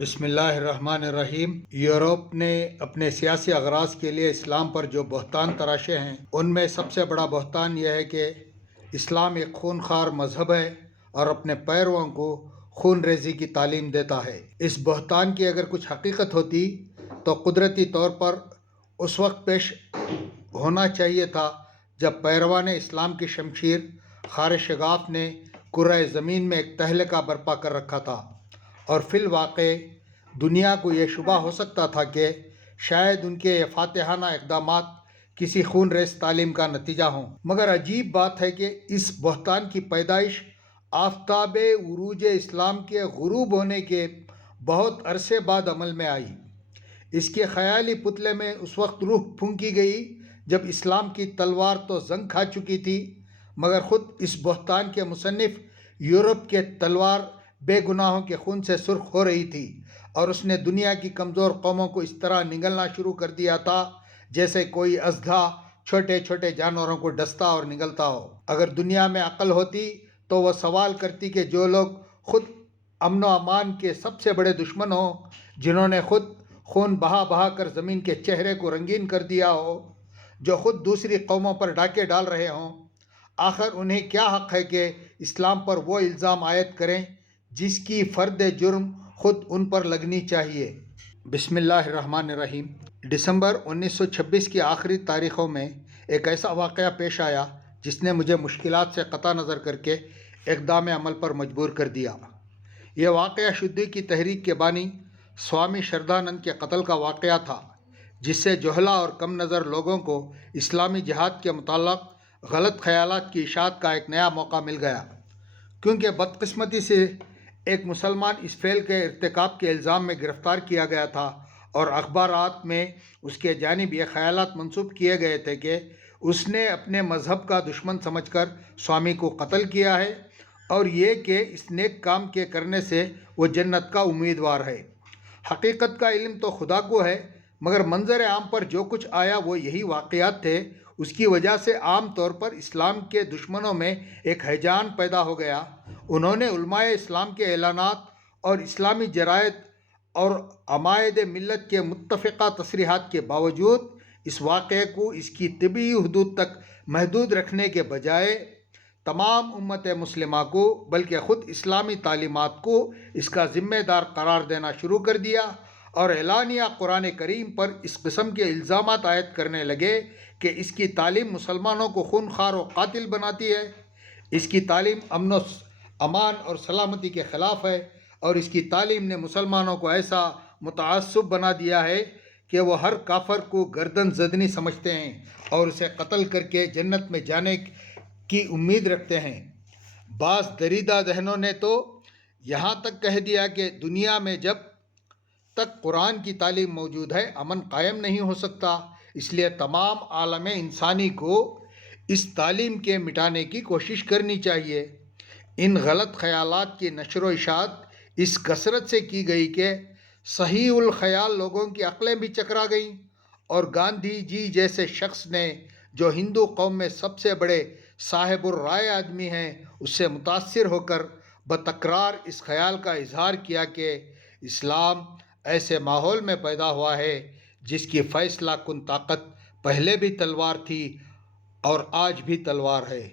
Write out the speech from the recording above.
بسم اللہ الرحمن الرحیم۔ یورپ نے اپنے سیاسی اغراض کے لیے اسلام پر جو بہتان تراشے ہیں ان میں سب سے بڑا بہتان یہ ہے کہ اسلام ایک خون خوار مذہب ہے اور اپنے پیرووں کو خون ریزی کی تعلیم دیتا ہے۔ اس بہتان کی اگر کچھ حقیقت ہوتی تو قدرتی طور پر اس وقت پیش ہونا چاہیے تھا جب پیروان اسلام کی شمشیر خار شگاف نے کرۂ زمین میں ایک تہلکہ برپا کر رکھا تھا، اور فی الواقع دنیا کو یہ شبہ ہو سکتا تھا کہ شاید ان کے یہ فاتحانہ اقدامات کسی خون ریز تعلیم کا نتیجہ ہوں۔ مگر عجیب بات ہے کہ اس بہتان کی پیدائش آفتاب عروج اسلام کے غروب ہونے کے بہت عرصے بعد عمل میں آئی۔ اس کے خیالی پتلے میں اس وقت روح پھونکی گئی جب اسلام کی تلوار تو زنگ کھا چکی تھی، مگر خود اس بہتان کے مصنف یورپ کے تلوار بے گناہوں کے خون سے سرخ ہو رہی تھی، اور اس نے دنیا کی کمزور قوموں کو اس طرح نگلنا شروع کر دیا تھا جیسے کوئی اژدھا چھوٹے چھوٹے جانوروں کو ڈستا اور نگلتا ہو۔ اگر دنیا میں عقل ہوتی تو وہ سوال کرتی کہ جو لوگ خود امن و امان کے سب سے بڑے دشمن ہوں، جنہوں نے خود خون بہا بہا کر زمین کے چہرے کو رنگین کر دیا ہو، جو خود دوسری قوموں پر ڈاکے ڈال رہے ہوں، آخر انہیں کیا حق ہے کہ اسلام پر وہ الزام عائد کریں جس کی فرد جرم خود ان پر لگنی چاہیے۔ بسم اللہ الرحمن الرحیم۔ دسمبر 1926 کی آخری تاریخوں میں ایک ایسا واقعہ پیش آیا جس نے مجھے مشکلات سے قطع نظر کر کے اقدام عمل پر مجبور کر دیا۔ یہ واقعہ شدی کی تحریک کے بانی سوامی شردھانند کے قتل کا واقعہ تھا، جس سے جہلا اور کم نظر لوگوں کو اسلامی جہاد کے متعلق غلط خیالات کی اشاعت کا ایک نیا موقع مل گیا، کیونکہ بدقسمتی سے ایک مسلمان اس فعل کے ارتکاب کے الزام میں گرفتار کیا گیا تھا، اور اخبارات میں اس کے جانب یہ خیالات منسوب کیے گئے تھے کہ اس نے اپنے مذہب کا دشمن سمجھ کر سوامی کو قتل کیا ہے، اور یہ کہ اس نیک کام کے کرنے سے وہ جنت کا امیدوار ہے۔ حقیقت کا علم تو خدا کو ہے، مگر منظر عام پر جو کچھ آیا وہ یہی واقعات تھے۔ اس کی وجہ سے عام طور پر اسلام کے دشمنوں میں ایک ہیجان پیدا ہو گیا۔ انہوں نے علماء اسلام کے اعلانات اور اسلامی جرائد اور عمائد ملت کے متفقہ تصریحات کے باوجود اس واقعے کو اس کی طبعی حدود تک محدود رکھنے کے بجائے تمام امت مسلمہ کو، بلکہ خود اسلامی تعلیمات کو اس کا ذمہ دار قرار دینا شروع کر دیا، اور اعلانیہ قرآن کریم پر اس قسم کے الزامات عائد کرنے لگے کہ اس کی تعلیم مسلمانوں کو خون خوار و قاتل بناتی ہے، اس کی تعلیم امن و امان اور سلامتی کے خلاف ہے، اور اس کی تعلیم نے مسلمانوں کو ایسا متعصب بنا دیا ہے کہ وہ ہر کافر کو گردن زدنی سمجھتے ہیں اور اسے قتل کر کے جنت میں جانے کی امید رکھتے ہیں۔ بعض دریدہ ذہنوں نے تو یہاں تک کہہ دیا کہ دنیا میں جب تک قرآن کی تعلیم موجود ہے امن قائم نہیں ہو سکتا، اس لیے تمام عالم انسانی کو اس تعلیم کے مٹانے کی کوشش کرنی چاہیے۔ ان غلط خیالات کی نشر و اشاعت اس کثرت سے کی گئی کہ صحیح الخیال لوگوں کی عقلیں بھی چکرا گئیں، اور گاندھی جی جیسے شخص نے جو ہندو قوم میں سب سے بڑے صاحب الرائے آدمی ہیں، اس سے متاثر ہو کر بتکرار اس خیال کا اظہار کیا کہ اسلام ایسے ماحول میں پیدا ہوا ہے جس کی فیصلہ کن طاقت پہلے بھی تلوار تھی اور آج بھی تلوار ہے۔